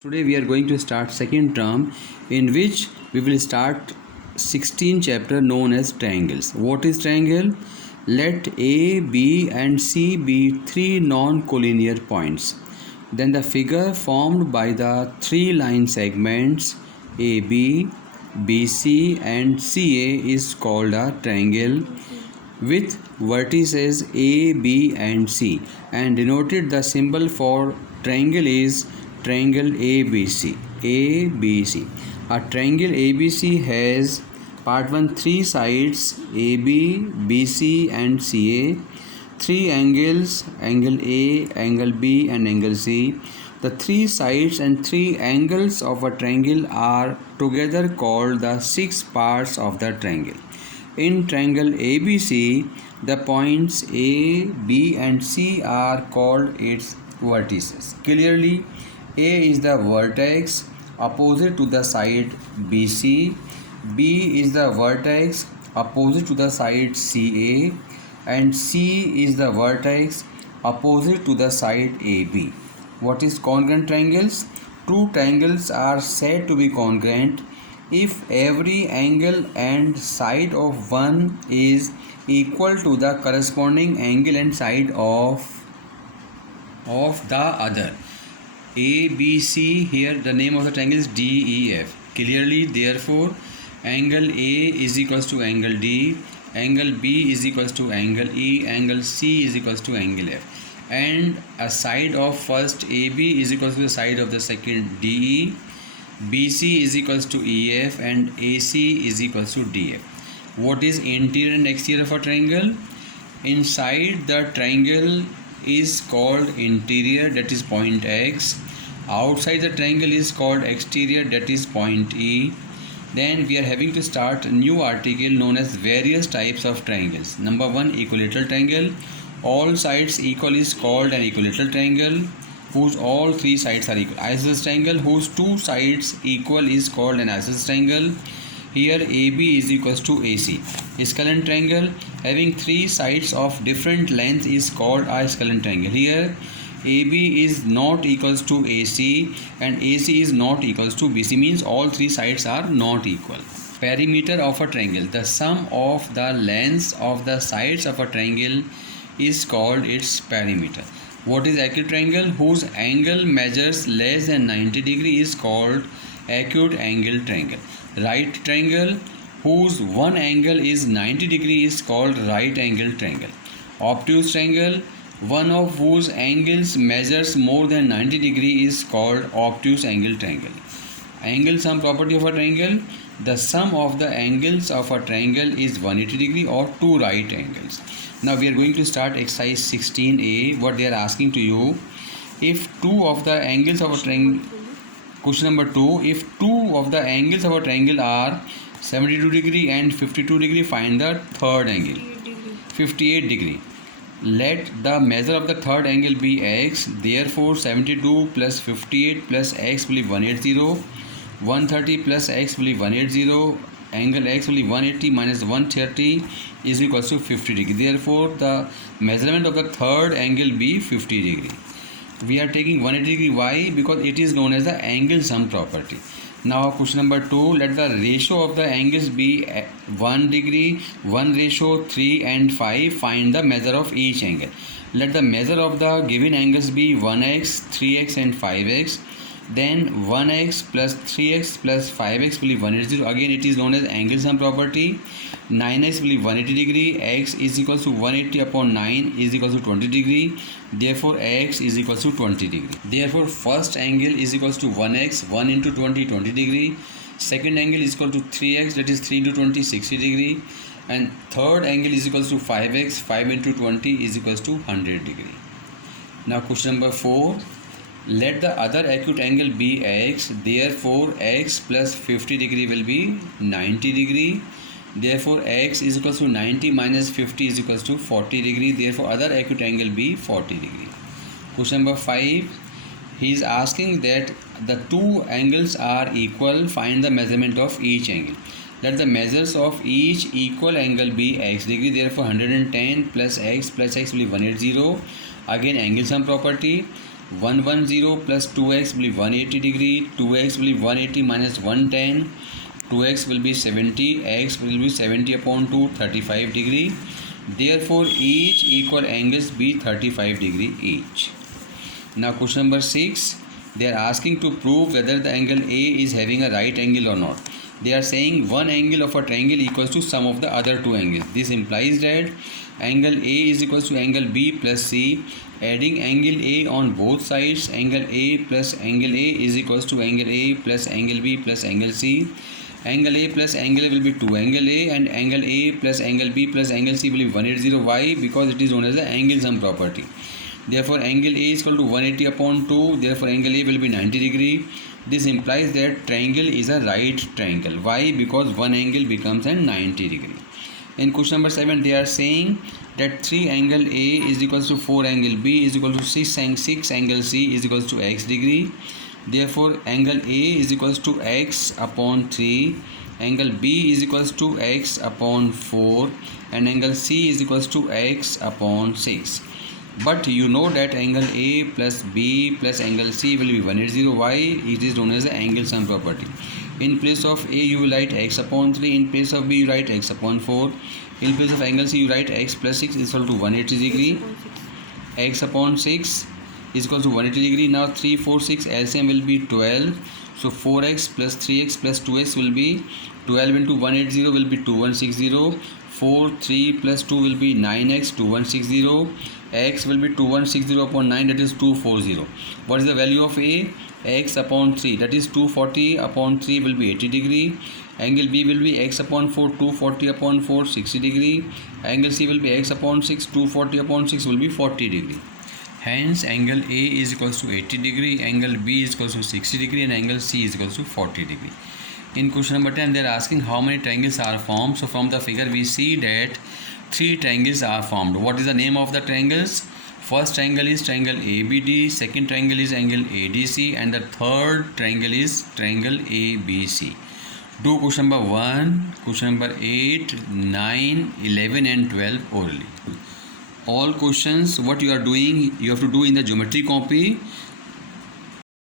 Today we are going to start second term in which we will start 16 chapter known as triangles. What is triangle? Let A, B and C be three non-collinear points. Then the figure formed by the three line segments AB, BC and CA is called a triangle with vertices A, B and C, and denoted the symbol for triangle is triangle ABC. ABC. A triangle ABC has part 1 three sides AB, BC and CA, three angles, angle A, angle B and angle C. The three sides and three angles of a triangle are together called the six parts of the triangle. In triangle ABC, the points A, B and C are called its vertices. Clearly, A is the vertex opposite to the side BC, B is the vertex opposite to the side CA, and C is the vertex opposite to the side AB. What is congruent triangles? Two triangles are said to be congruent if every angle and side of one is equal to the corresponding angle and side of the other. A, B, C, here the name of the triangle is D, E, F. Clearly, therefore, angle A is equals to angle D, angle B is equals to angle E, angle C is equals to angle F. And a side of first AB is equals to the side of the second DE, BC is equals to EF and AC is equals to DF. What is interior and exterior of a triangle? Inside the triangle is called interior, that is point X. Outside the triangle is called exterior, that is point E. Then we are having to start a new article known as various types of triangles. Number 1, equilateral triangle. All sides equal is called an equilateral triangle whose all three sides are equal. Isosceles triangle whose two sides equal is called an isosceles triangle. Here AB is equals to AC. Scalene triangle having three sides of different length is called a scalene triangle. Here AB is not equals to AC and AC is not equals to BC, means all three sides are not equal. Perimeter of a triangle. The sum of the lengths of the sides of a triangle is called its perimeter. What is acute triangle? Whose angle measures less than 90 degree is called acute angle triangle. Right triangle whose one angle is 90 degree is called right angle triangle. Obtuse triangle, one of whose angles measures more than 90 degree is called obtuse angle triangle. Angle sum property of a triangle. The sum of the angles of a triangle is 180 degree or two right angles. Now we are going to start exercise 16a. What they are asking to you, if two of the angles of a triangle, question number 2, if two of the angles of a triangle are 72 degree and 52 degree, find the third angle. 58 degree. Let the measure of the third angle be x. Therefore 72 plus 58 plus x will be 180. 130 plus x will be 180. Angle x will be 180 minus 130 is equals to 50 degree. Therefore the measurement of the third angle be 50 degree. We are taking 180 degree. Why? Because it is known as the angle sum property. Now question number 2, let the ratio of the angles be 1 degree, 1 ratio, 3 and 5. Find the measure of each angle. Let the measure of the given angles be 1x, 3x and 5x. Then 1x plus 3x plus 5x will be 180. Again it is known as angle sum property. 9x will be 180 degree. X is equals to 180 upon 9 is equals to 20 degree. Therefore x is equals to 20 degree. Therefore first angle is equals to 1x, 1 into 20, 20 degree. Second angle is equal to 3x, that is 3 into 20, 60 degree. And third angle is equals to 5x, 5 into 20 is equals to 100 degree. Now question number 4. Let the other acute angle be x. Therefore x plus 50 degree will be 90 degree. Therefore x is equals to 90 minus 50 is equals to 40 degree. Therefore other acute angle be 40 degree. Question number 5. He is asking that the two angles are equal. Find the measurement of each angle. Let the measures of each equal angle be x degree. Therefore 110 plus x will be 180. Again angle sum property. 110 plus 2x will be 180 degree, 2x will be 180 minus 110, 2x will be 70, x will be 70 upon 2, 35 degree. Therefore, each equal angles be 35 degree each. Now question number 6, they are asking to prove whether the angle A is having a right angle or not. They are saying one angle of a triangle equals to sum of the other two angles. This implies that angle A is equals to angle B plus C. Adding angle A on both sides, angle A plus angle A is equals to angle A plus angle B plus angle C. Angle A plus angle will be 2 angle A, and angle A plus angle B plus angle C will be 180. Why? Because it is known as the angle sum property. Therefore, angle A is equal to 180 upon 2. Therefore, angle A will be 90 degree. This implies that triangle is a right triangle. Why? Because one angle becomes a 90 degree. In question number 7, they are saying that 3 angle A is equals to 4 angle B is equal to 6 angle C is equals to x degree. Therefore, angle A is equals to x upon 3, angle B is equals to x upon 4, and angle C is equals to x upon 6. But you know that angle A plus B plus angle C will be 180. Why? It is known as the angle sum property. In place of A you will write x upon 3, in place of B you write x upon 4, in place of angle C you write x plus 6 is equal to 180 degree, x upon 6 is equal to 180 degree. Now 3, 4, 6 LCM will be 12. So 4x plus 3x plus 2x will be 12 into 180 will be 2160. 4, 3 plus 2 will be 9x, 2160. X will be 2160 upon 9, that is 240. What is the value of A? X upon 3, that is 240 upon 3 will be 80 degree. Angle B will be x upon 4, 240 upon 4, 60 degree. Angle C will be x upon 6, 240 upon 6 will be 40 degree. Hence, angle A is equals to 80 degree, angle B is equals to 60 degree, and angle C is equals to 40 degree. In question number 10, they are asking how many triangles are formed. So from the figure we see that 3 triangles are formed. What is the name of the triangles? First triangle is triangle ABD, second triangle is angle ADC, and the third triangle is triangle ABC. Do question number 1, question number 8, 9, 11 and 12 orally. All questions what you are doing you have to do in the geometry copy.